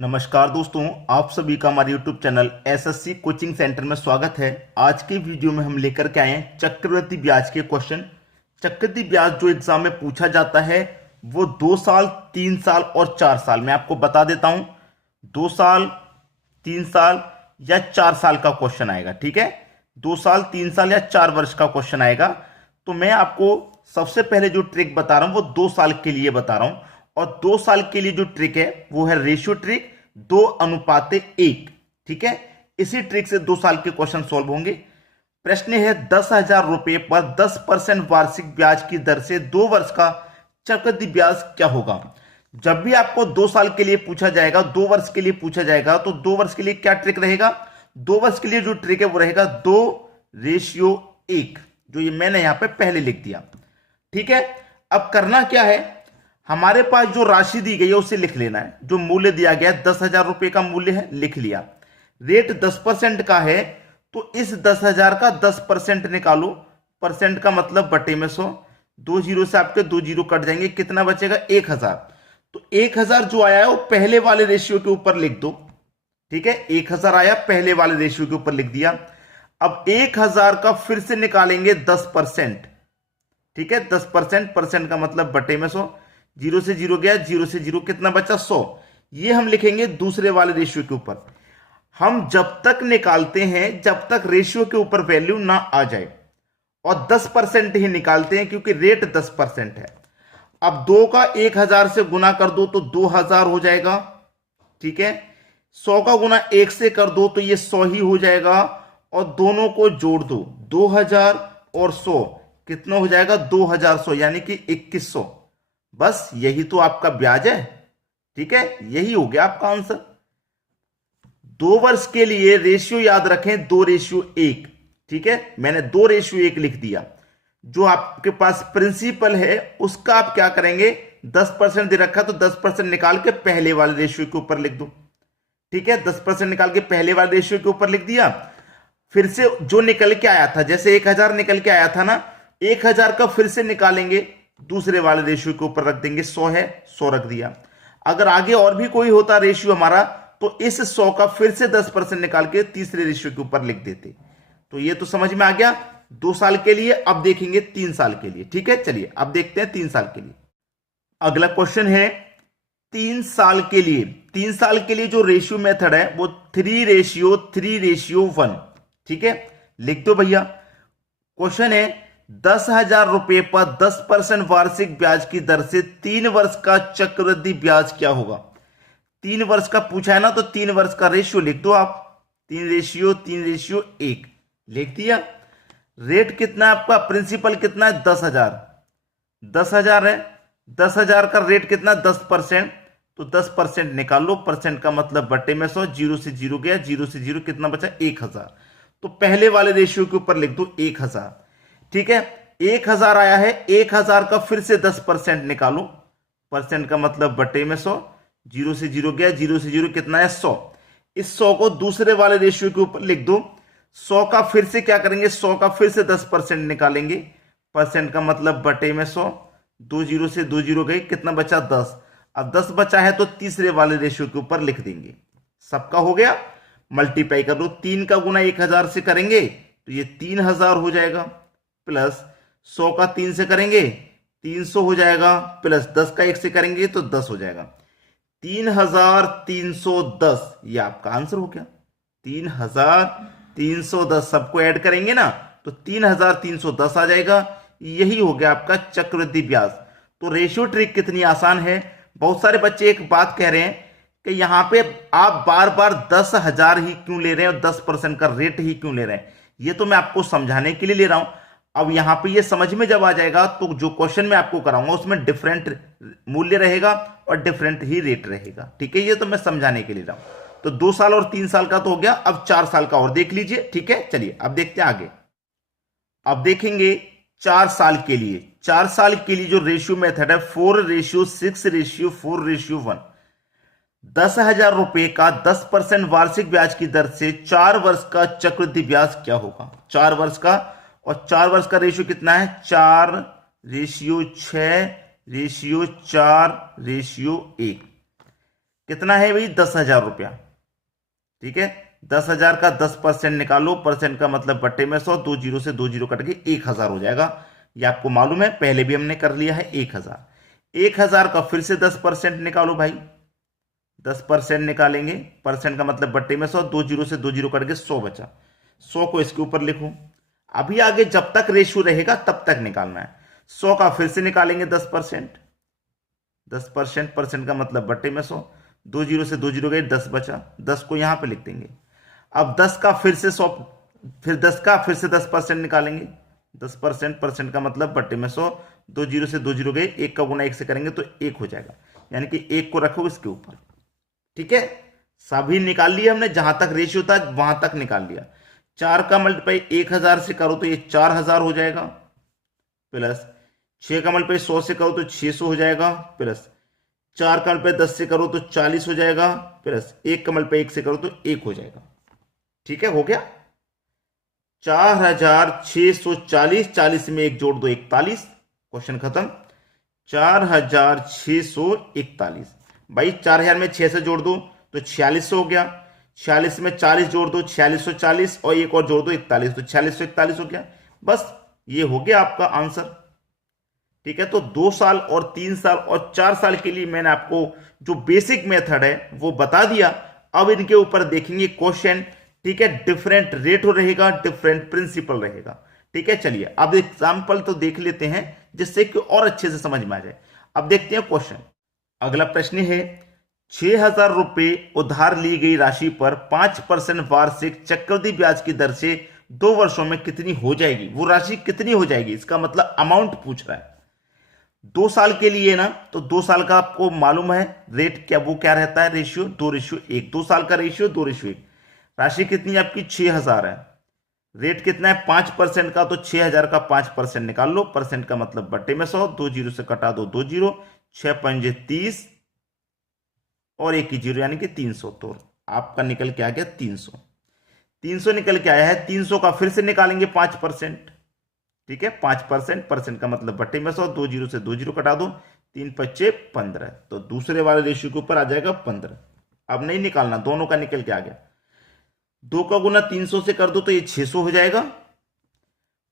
नमस्कार दोस्तों, आप सभी का हमारे YouTube channel SSC coaching centre में स्वागत है। आज के वीडियो में हम लेकर के आए हैं चक्रवृद्धि ब्याज के क्वेश्चन। चक्रवृद्धि ब्याज जो एग्जाम में पूछा जाता है वो 2 साल, 3 साल और 4 साल में आपको बता देता हूं। 2 साल, 3 साल या 4 साल का क्वेश्चन आएगा। ठीक है, 2 साल, 3 साल या 4 वर्ष का क्वेश्चन आएगा। तो मैं आपको सबसे पहले जो ट्रिक बता रहा हूं वो 2 साल के लिए बता रहा हूं। और 2 साल के लिए जो ट्रिक है वो है रेशियो ट्रिक 2:1। ठीक है, इसी ट्रिक से 2 साल के क्वेश्चन सॉल्व होंगे। प्रश्न है 10,000 रुपए पर 10% वार्षिक ब्याज की दर से 2 वर्ष का चक्रवृद्धि ब्याज क्या होगा। जब भी आपको 2 साल के लिए पूछा जाएगा, 2 वर्ष के लिए पूछा जाएगा, तो 2 वर्ष के लिए क्या ट्रिक रहेगा। 2 वर्ष के लिए जो ट्रिक है वो रहेगा 2:1, जो ये मैंने यहां पे पहले लिख दिया। ठीक है, अब करना क्या है, हमारे पास जो राशि दी गई है उसे लिख लेना है। जो मूल्य दिया गया है 10,000 रुपए का मूल्य है, लिख लिया। रेट 10% का है तो इस 10,000 का 10% निकालो। परसेंट का मतलब बटे में 100। 2 जीरो से आपके 2 जीरो कट जाएंगे, कितना बचेगा 1,000। तो 1,000 जो आया है वो पहले वाले रेशियो के ऊपर लिख दो। ठीक है, 1,000 आया, पहले वाले रेशियो के ऊपर लिख दिया। अब 1,000 का फिर से निकालेंगे 10%। ठीक है, 10%, परसेंट का मतलब बटे में 100। 0 से 0 गया, 0 से 0 कितना बचा 100। ये हम लिखेंगे दूसरे वाले रेशियो के ऊपर। हम जब तक निकालते हैं जब तक रेशियो के ऊपर वैल्यू ना आ जाए, और 10% ही निकालते हैं क्योंकि रेट 10% है। अब 2 का 1,000 से गुना कर दो तो 2,000 हो जाएगा। ठीक है, 100 का गुना 1 से कर दो तो ये 100 ही हो जाएगा। और दोनों को जोड़ दो, 2,000 और 100 कितना हो जाएगा 2,100, यानी कि 2,100। बस यही तो आपका ब्याज है। ठीक है, यही हो गया आपका आंसर। 2 वर्ष के लिए रेशियो याद रखें 2:1। ठीक है, मैंने 2:1 लिख दिया। जो आपके पास प्रिंसिपल है उसका आप क्या करेंगे, 10% दे रखा तो 10% निकाल के पहले वाले रेशियो के ऊपर लिख दो। ठीक है, 10% निकाल के पहले वाले रेशियो के ऊपर लिख दिया। फिर से जो निकल के आया था, जैसे 1,000 निकल के आया था ना, 1,000 का फिर से निकालेंगे, दूसरे वाले रेशियो के ऊपर रख देंगे। 100 है, 100 रख दिया। अगर आगे और भी कोई होता रेशियो हमारा तो इस 100 का फिर से 10% निकाल के तीसरे रेशियो के ऊपर लिख देते। तो ये तो समझ में आ गया 2 साल के लिए। अब देखेंगे 3 साल के लिए। ठीक है, चलिए अब देखते हैं 3 साल के लिए। अगला क्वेश्चन है 3 साल के लिए। 3 साल के लिए जो रेशियो मेथड है वो 3:3:1। ठीक है, लिख दो भैया। क्वेश्चन है 10,000 रुपए पर 10% वार्षिक ब्याज की दर से 3 वर्ष का चक्रवृद्धि ब्याज क्या होगा। 3 वर्ष का पूछा है ना, तो 3 वर्ष का रेशियो लिख दो आप। 3:1 लिख दिया। रेट कितना है आपका, प्रिंसिपल कितना है 10,000। 10,000 है, 10,000 का रेट कितना 10%, तो 10% निकाल लो। परसेंट का मतलब बटे में 100। 0 से 0 गया, 0 से 0 कितना बचा 1,000। तो पहले वाले रेशियो के ऊपर लिख दो 1,000। ठीक है, 1,000 आया है, 1,000 का फिर से 10% निकालो। परसेंट का मतलब बटे में 100। 0 से 0 गया, 0 से 0 कितना है 100। इस 100 को दूसरे वाले रेशियो के ऊपर लिख दो। 100 का फिर से क्या करेंगे, 100 का फिर से 10% निकालेंगे। परसेंट का मतलब बटे में 100। 2 0 से 2 0 गए, कितना बचा 10। अब 10 बचा है तो तीसरे वाले रेशियो के ऊपर लिख देंगे। सबका हो गया, मल्टीप्लाई कर लो। 3 का गुना 1,000 से करेंगे तो ये 3,000 हो जाएगा, प्लस 100 का 3 से करेंगे 300 हो जाएगा, प्लस 10 का 1 से करेंगे तो 10 हो जाएगा। 3,310 ये आपका आंसर हो गया। 3,310 सबको ऐड करेंगे ना तो 3,310 आ जाएगा। यही हो गया आपका चक्रवृद्धि ब्याज। तो रेशियो ट्रिक कितनी आसान है। बहुत सारे बच्चे एक बात कह रहे हैं कि यहां पे आप बार बार 10,000 ही क्यों ले रहे हैं और 10% का रेट ही क्यों ले रहे हैं। ये तो मैं आपको समझाने के लिए ले रहा हूं। अब यहां पे ये समझ में जब आ जाएगा तो जो क्वेश्चन मैं आपको कराऊंगा उसमें डिफरेंट मूल्य रहेगा और डिफरेंट ही रेट रहेगा। ठीक है, ये तो मैं समझाने के लिए रहा हूं। तो 2 साल और 3 साल का तो हो गया, अब 4 साल का और देख लीजिए। ठीक है, चलिए अब देखते हैं आगे। अब देखेंगे 4 साल के लिए। 4 साल के लिए जो रेशियो मेथड है 4:6:4:1। 10,000 रुपए का 10% वार्षिक ब्याज की दर से 4 वर्ष का चक्रवृद्धि ब्याज क्या होगा। 4 वर्ष का, और 4 वर्ष का रेशियो कितना है 4:6:4:1। कितना है भाई 10,000 रुपया। ठीक है, 10,000 का 10% निकालो, परसेंट का मतलब बट्टे में 100, 2 जीरो से 2 जीरो कट के 1,000 हो जाएगा। ये आपको मालूम है, पहले भी हमने कर लिया है। 1,000, 1,000 का फिर से 10% निकालो भाई, 10% निकालेंगे, परसेंट का मतलब बट्टे में 100, 2 जीरो से 2 जीरो कट के 100 बचा। 100 को इसके ऊपर लिखो। अभी आगे जब तक रेशियो रहेगा तब तक निकालना है। 100 का फिर से निकालेंगे 10%, 10% परसेंट का मतलब बट्टे में 100, 2 जीरो से 2 जीरो गए, 10 बचा, 10 को यहां पे लिख देंगे। अब 10 का फिर से 100, फिर 10 का फिर से 10% निकालेंगे, 10% परसेंट का मतलब बट्टे में 100, 2 जीरो से 2 जीरो गए, 1 का गुना 1 से करेंगे तो 1 हो जाएगा, यानी कि 1 को रखो इसके ऊपर। ठीक है, सभी निकाल लिया हमने, जहां तक रेशियो था वहां तक निकाल लिया। 4 का मल्टीप्लाई 1,000 से करो तो ये 4,000 हो जाएगा, प्लस 6 का मल्टीप्लाई 100 से करो तो 600 हो जाएगा, प्लस 4 का मल्टीप्लाई 10 से करो तो 40 हो जाएगा, प्लस 1 का मल्टीप्लाई 1 से करो तो 1 हो जाएगा। ठीक है, हो गया 4,640, 40 में 1 जोड़ दो 41, क्वेश्चन खत्म। 4,641 भाई, 4,000 में 6 से जोड़ दो तो 4600 हो गया, 46 में 40 जोड़ दो 4640, और एक और जोड़ दो 41, तो 4641 हो गया। बस ये हो गया आपका आंसर। ठीक है, तो 2 साल और 3 साल और 4 साल के लिए मैंने आपको जो बेसिक मेथड है वो बता दिया। अब इनके ऊपर देखेंगे क्वेश्चन। ठीक है, डिफरेंट रेट रहेगा, डिफरेंट प्रिंसिपल रहेगा। ठीक है, चलिए अब एग्जाम्पल तो देख लेते हैं जिससे कि और अच्छे से समझ में आ जाए। अब देखते हैं क्वेश्चन। अगला प्रश्न है, 6,000 रुपए उधार ली गई राशि पर 5% वार्षिक चक्रवृद्धि ब्याज की दर से 2 वर्षों में कितनी हो जाएगी। वो राशि कितनी हो जाएगी, इसका मतलब अमाउंट पूछ रहा है। 2 साल के लिए ना, तो 2 साल का आपको मालूम है रेट क्या, वो क्या रहता है, रेशियो 2:1। 2 साल का रेशियो 2:1। राशि कितनी आपकी 6,000 है, रेट कितना है 5% का, तो 6,000 का 5% निकाल लो, परसेंट का मतलब बट्टे में 100, 2 जीरो से कटा दो 2 जीरो, 6 पंजे 30 और 1 जीरो यानी कि 300, तो आपका निकल के आ गया 300। 300 निकल के आया है, 300 का फिर से निकालेंगे 5%। ठीक है, 5%, परसेंट का मतलब बट्टे में 100, 2 जीरो से 2 जीरो कटा दो, 3 पच्चे 15, तो दूसरे वाले रेशियो के ऊपर आ जाएगा 15। अब नहीं निकालना, दोनों का निकल के आ गया। 2 का गुना 300 से कर दो तो ये 600 हो जाएगा,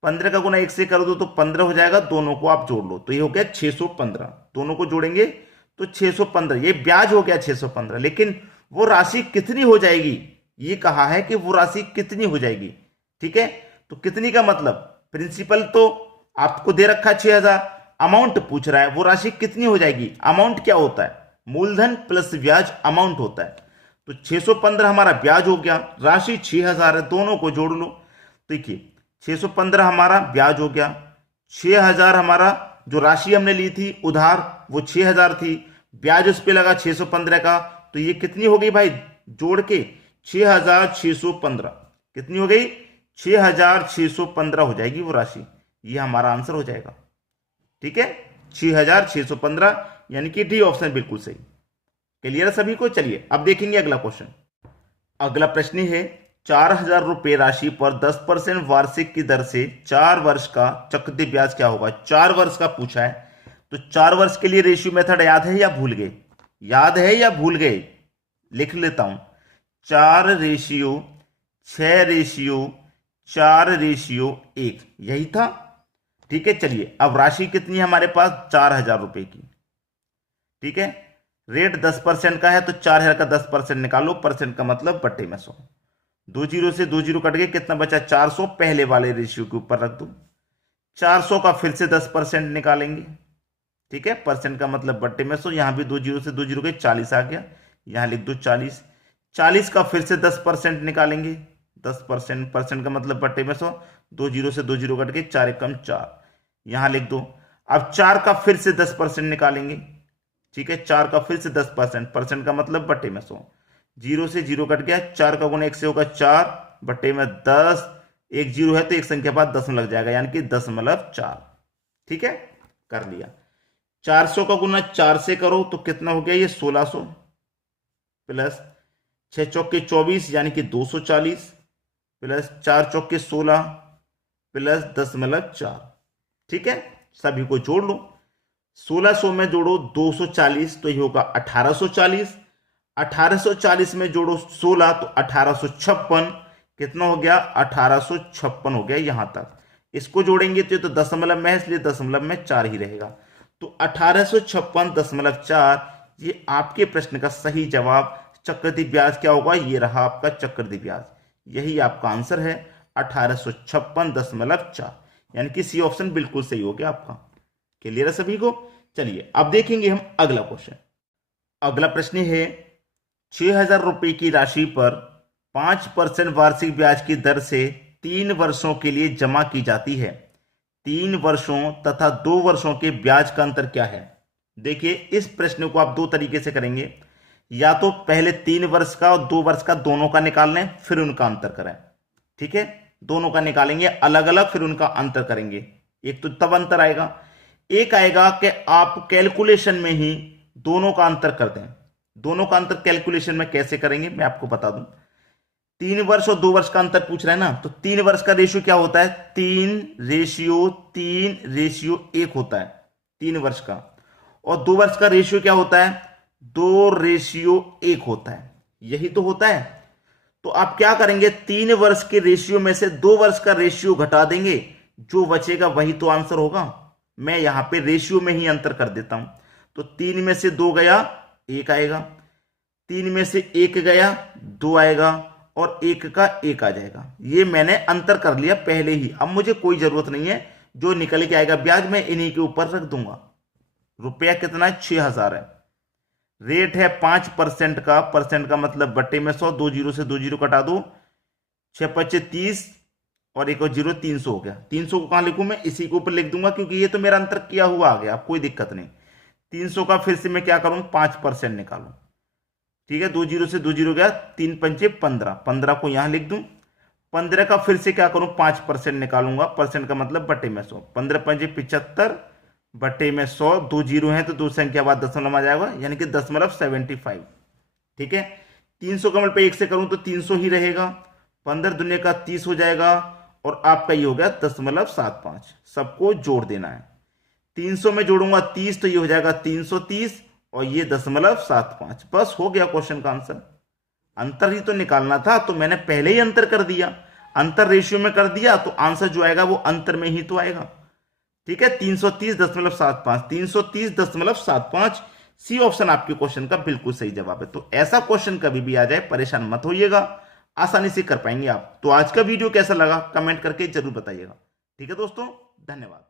15 का गुना 1 से कर दो तो 15 हो जाएगा, दोनों को आप जोड़ लो तो ये हो गया 615। दोनों को जोड़ेंगे तो 615, ये ब्याज हो गया 615, लेकिन वो राशि कितनी हो जाएगी, ये कहा है कि वो राशि कितनी हो जाएगी। ठीक है, तो कितनी का मतलब, प्रिंसिपल तो आपको दे रखा 6,000, अमाउंट पूछ रहा है, वो राशि कितनी हो जाएगी। अमाउंट क्या होता है, मूलधन प्लस ब्याज अमाउंट होता है। तो 615 हमारा ब्याज हो गया, राशि 6,000 है, दोनों को जोड़ लो। देखिए 615 हमारा ब्याज हो गया, 6,000 हमारा जो राशि हमने ली थी उधार वो 6,000 थी, ब्याज उस पर लगा 615 का, तो ये कितनी हो गई भाई, जोड़ के 6,615 कितनी हो गई, 6,615 हो जाएगी वो राशि। ये हमारा आंसर हो जाएगा। ठीक है, 6,615 यानी कि डी ऑप्शन बिल्कुल सही। क्लियर सभी को। चलिए अब देखेंगे अगला क्वेश्चन। अगला प्रश्न है, 4,000 रुपए राशि पर 10% वार्षिक की दर से 4 वर्ष का चक्रवृद्धि ब्याज क्या होगा। 4 वर्ष का पूछा है, तो 4 वर्ष के लिए रेशियो मेथड याद है या भूल गए, याद है या भूल गए, लिख लेता हूं, 4:6:4:1 यही था। ठीक है, चलिए अब राशि कितनी है हमारे पास, 4,000 रुपए की। ठीक है, रेट 10% का है, तो 4,000 का 10% निकालो, परसेंट का मतलब बट्टे में 100, 2 जीरो से 2 जीरो कट गए, कितना बचा 400, पहले वाले रेशियो के ऊपर रख दो। 400 का फिर से 10% निकालेंगे। ठीक है, परसेंट का मतलब बट्टे में 100, यहां भी 2 जीरो से 2 जीरो गए, 40 आ गया, यहां लिख दो 40। 40 का फिर से 10% निकालेंगे, 10%, परसेंट का मतलब बट्टे में 100, 2 जीरो से 2 जीरो कट के 4 एकम 4, यहां लिख दो। अब 4 का फिर से 10% निकालेंगे। ठीक है, 4 का फिर से 10%, परसेंट का मतलब बट्टे में 100, 0 से 0 कट गया, 4 का गुना 1 से होगा 4, बट्टे में 10, 1 जीरो है तो एक संख्या बाद 10 लग जाएगा, यानी कि 10.4। ठीक है, कर लिया। 400 का गुना 4 से करो तो कितना हो गया, ये 1600, प्लस 6 चौके 24 यानी कि 240, प्लस 4 चौके 16, प्लस 10.4। ठीक है, सभी को जोड़ लो। 1600 में जोड़ो 240 तो ये होगा 1840, 1840 में जोड़ो 16 तो 1856, कितना हो गया 1856 हो गया यहां तक। इसको जोड़ेंगे तो ये तो दशमलव में है, इसलिए दशमलव में 4 ही रहेगा। तो 1856.4 ये आपके प्रश्न का सही जवाब। चक्रवृद्धि ब्याज क्या होगा, ये रहा आपका चक्रवृद्धि ब्याज, यही आपका आंसर है 1856.4, यानी कि सी ऑप्शन बिल्कुल सही हो गया आपका। क्लियर है सभी को। चलिए अब देखेंगे हम अगला क्वेश्चन। अगला प्रश्न है 6,000 रुपए की राशि पर 5% वार्षिक ब्याज की दर से 3 वर्षों के लिए जमा की जाती है। 3 वर्षों तथा 2 वर्षों के ब्याज का अंतर क्या है। देखिए इस प्रश्न को आप दो तरीके से करेंगे, या तो पहले 3 वर्ष का और 2 वर्ष का दोनों का निकाल लें, फिर उनका अंतर करें। ठीक है, दोनों का निकालेंगे अलग अलग, फिर उनका अंतर करेंगे। एक तो तब अंतर आएगा, एक आएगा कि आप कैलकुलेशन में ही दोनों का अंतर कर दें। दोनों का अंतर कैलकुलेशन में कैसे करेंगे मैं आपको बता दूं। 3 वर्ष और 2 वर्ष का अंतर पूछ रहे हैं ना, तो 3 वर्ष का रेशियो क्या होता है, 3:3:1 होता है 3 वर्ष का। और 2 वर्ष का रेशियो क्या होता है, 2:1 होता है, यही तो होता है। तो आप क्या करेंगे, 3 वर्ष के रेशियो में से 2 वर्ष का रेशियो घटा देंगे, जो बचेगा वही तो आंसर होगा। मैं यहां पे रेशियो में ही अंतर कर देता हूं। तो 3 में से 2 गया 1 आएगा, 3 में से 1 गया 2 आएगा, और 1 का 1 आ जाएगा। ये मैंने अंतर कर लिया पहले ही। अब मुझे कोई जरूरत नहीं है, जो निकल के आएगा ब्याज मैं इन्हीं के ऊपर रख दूंगा। रुपया कितना है, 6,000 है। रेट है 5% का, परसेंट का मतलब बट्टे में 100, 2 जीरो से 2 जीरो कटा दो, 6×5 30 और 1 और 0 300 हो गया। 300 को कहां लिखूं मैं, इसी के ऊपर लिख दूंगा, क्योंकि ये तो मेरा अंतर किया हुआ आ गया, कोई दिक्कत नहीं। 300 का फिर से मैं क्या करूं, 5% निकालूं। ठीक है, 2 जीरो से 2 जीरो गया, 3×5 15, 15 को यहां लिख दूं। 15 का फिर से क्या करूं, 5% निकालूंगा, परसेंट का मतलब बट्टे में 100, 15×5 75 बट्टे में 100, 2 जीरो है तो 2 संख्या बाद दशमलव आ जाएगा, यानी कि 0.75। ठीक है, 300 का मल्टीप्लाई 1 से करूं तो 300 ही रहेगा, 15 दुनिया का 30 हो जाएगा, और आपका ये हो गया 0.75। सबको जोड़ देना है, 300 में जोड़ूंगा 30 तो ये हो जाएगा 330, और ये 0.75। बस हो गया क्वेश्चन का आंसर। अंतर ही तो निकालना था, तो मैंने पहले ही अंतर कर दिया, अंतर रेशियो में कर दिया, तो आंसर जो आएगा वो अंतर में ही तो आएगा। ठीक है, 330.75, 330.75 सी ऑप्शन आपके क्वेश्चन का बिल्कुल सही जवाब है। तो ऐसा क्वेश्चन कभी भी आ जाए परेशान मत होइएगा, आसानी से कर पाएंगे आप। तो आज का वीडियो कैसा लगा कमेंट करके जरूर बताइएगा। ठीक है दोस्तों, धन्यवाद।